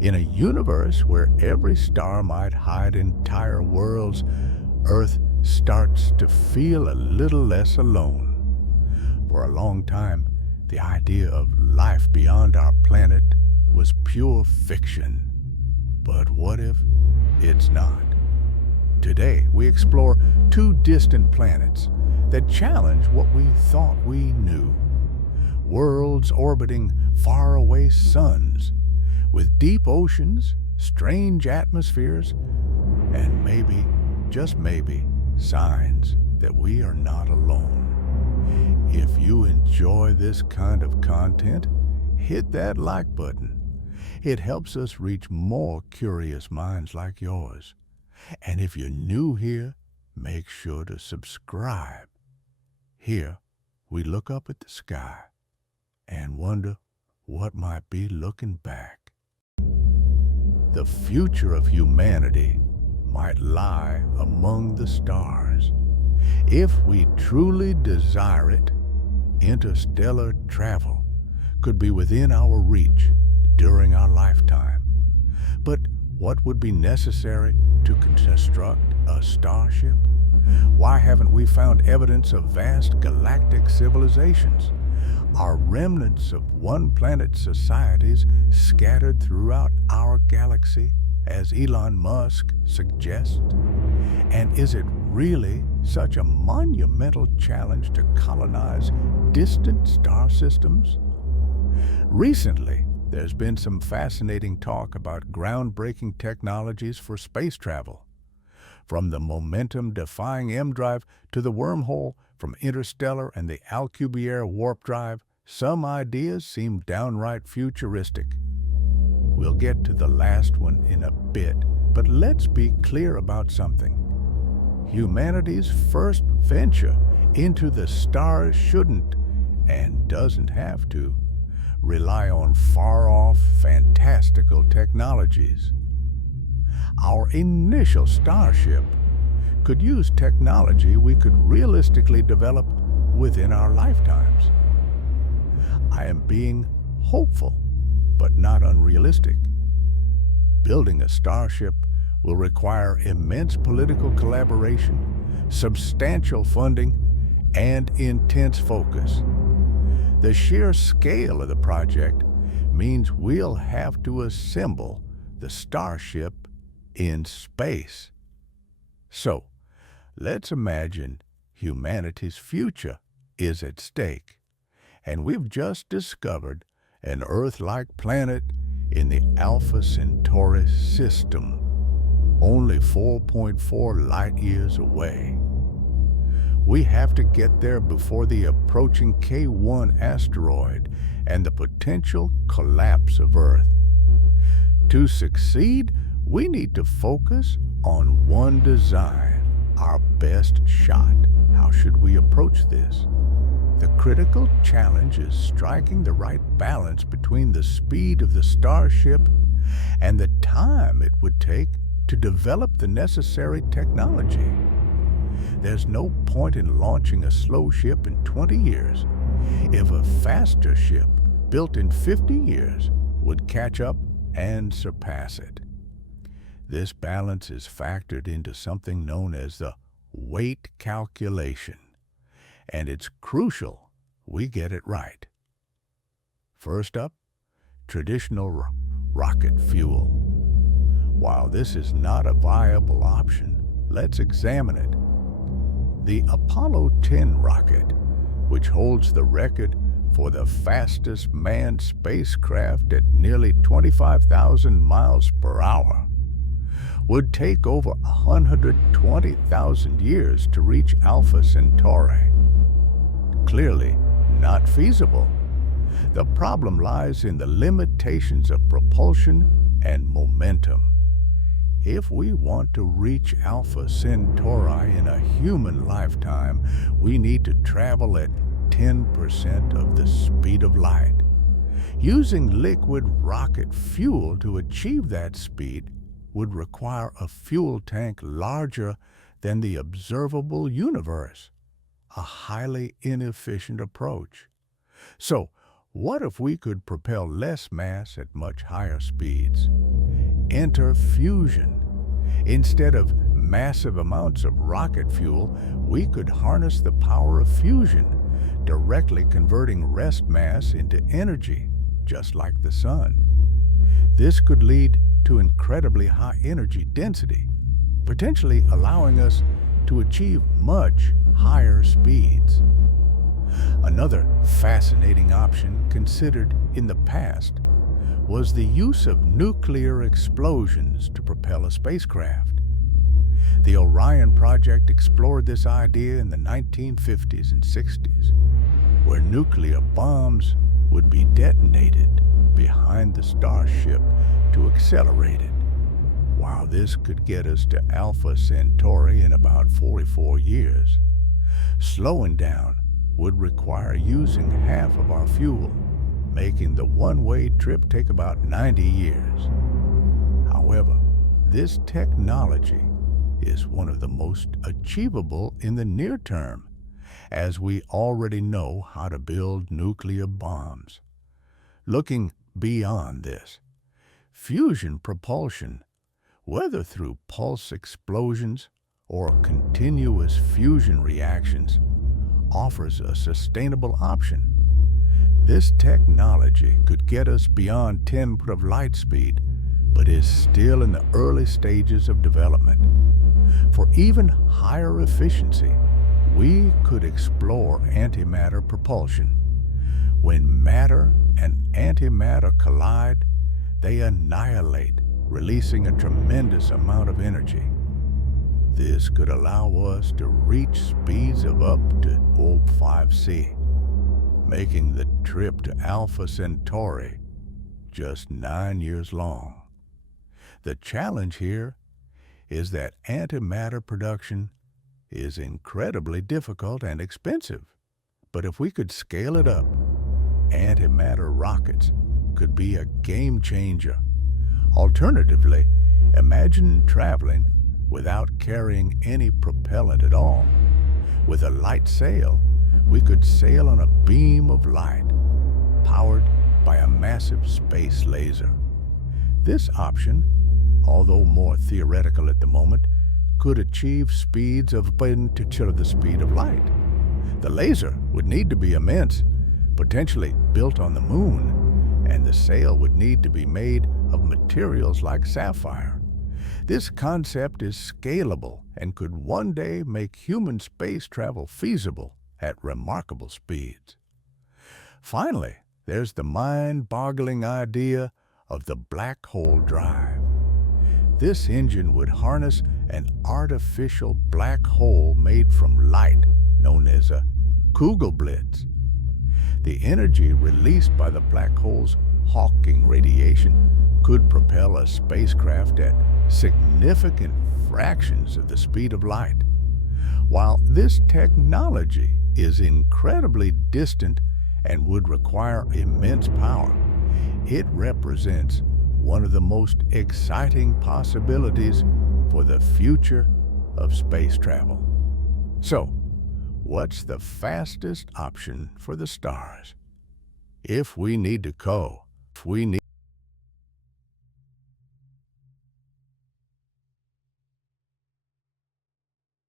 In a universe where every star might hide entire worlds, Earth starts to feel a little less alone. For a long time, the idea of life beyond our planet was pure fiction. But what if it's not? Today, we explore two distant planets that challenge what we thought we knew. Worlds orbiting faraway suns, with deep oceans, strange atmospheres, and maybe, just maybe, signs that we are not alone. If you enjoy this kind of content, hit that like button. It helps us reach more curious minds like yours. And if you're new here, make sure to subscribe. Here, we look up at the sky and wonder what might be looking back. The future of humanity might lie among the stars. If we truly desire it, interstellar travel could be within our reach during our lifetime. But what would be necessary to construct a starship? Why haven't we found evidence of vast galactic civilizations? Are remnants of one-planet societies scattered throughout our galaxy, as Elon Musk suggests? And is it really such a monumental challenge to colonize distant star systems? Recently, there's been some fascinating talk about groundbreaking technologies for space travel. From the momentum-defying M-Drive to the Wormhole, from Interstellar and the Alcubierre warp drive, some ideas seem downright futuristic. We'll get to the last one in a bit, but let's be clear about something. Humanity's first venture into the stars shouldn't, and doesn't have to, rely on far-off, fantastical technologies. Our initial starship could use technology we could realistically develop within our lifetimes. I am being hopeful, but not unrealistic. Building a starship will require immense political collaboration, substantial funding, and intense focus. The sheer scale of the project means we'll have to assemble the starship in space. So, let's imagine humanity's future is at stake, and we've just discovered an Earth-like planet in the Alpha Centauri system, only 4.4 light-years away. We have to get there before the approaching K1 asteroid and the potential collapse of Earth. To succeed, we need to focus on one design, our best shot. How should we approach this? The critical challenge is striking the right balance between the speed of the starship and the time it would take to develop the necessary technology. There's no point in launching a slow ship in 20 years if a faster ship built in 50 years would catch up and surpass it. This balance is factored into something known as the weight calculation, and it's crucial we get it right. First up, traditional rocket fuel. While this is not a viable option, let's examine it. The Apollo 10 rocket, which holds the record for the fastest manned spacecraft at nearly 25,000 miles per hour, would take over 120,000 years to reach Alpha Centauri. Clearly not feasible. The problem lies in the limitations of propulsion and momentum. If we want to reach Alpha Centauri in a human lifetime, we need to travel at 10% of the speed of light. Using liquid rocket fuel to achieve that speed would require a fuel tank larger than the observable universe, a highly inefficient approach. So, What if we could propel less mass at much higher speeds? Enter fusion. Instead of massive amounts of rocket fuel, we could harness the power of fusion, directly converting rest mass into energy, just like the sun. This could lead to incredibly high energy density, potentially allowing us to achieve much higher speeds. Another fascinating option considered in the past was the use of nuclear explosions to propel a spacecraft. The Orion project explored this idea in the 1950s and 60s, where nuclear bombs would be detonated behind the starship to accelerate it. While this could get us to Alpha Centauri in about 44 years, slowing down would require using half of our fuel, making the one-way trip take about 90 years. However, this technology is one of the most achievable in the near term, as we already know how to build nuclear bombs. Looking beyond this, fusion propulsion, whether through pulse explosions or continuous fusion reactions, offers a sustainable option. This technology could get us beyond 10 foot of light speed, but is still in the early stages of development. For even higher efficiency, we could explore antimatter propulsion. When matter and antimatter collide, they annihilate, releasing a tremendous amount of energy. This could allow us to reach speeds of up to 5C, making the trip to Alpha Centauri just 9 years long. The challenge here is that antimatter production is incredibly difficult and expensive. But if we could scale it up, antimatter rockets could be a game changer. Alternatively, imagine traveling without carrying any propellant at all. With a light sail, we could sail on a beam of light, powered by a massive space laser. This option, although more theoretical at the moment, could achieve speeds of the speed of light. The laser would need to be immense, potentially built on the moon, and the sail would need to be made of materials like sapphire. This concept is scalable and could one day make human space travel feasible at remarkable speeds. Finally, there's the mind-boggling idea of the black hole drive. This engine would harness an artificial black hole made from light, known as a Kugelblitz. The energy released by the black hole's Hawking radiation could propel a spacecraft at significant fractions of the speed of light. While this technology is incredibly distant and would require immense power, it represents one of the most exciting possibilities for the future of space travel. So, what's the fastest option for the stars? If we need to go,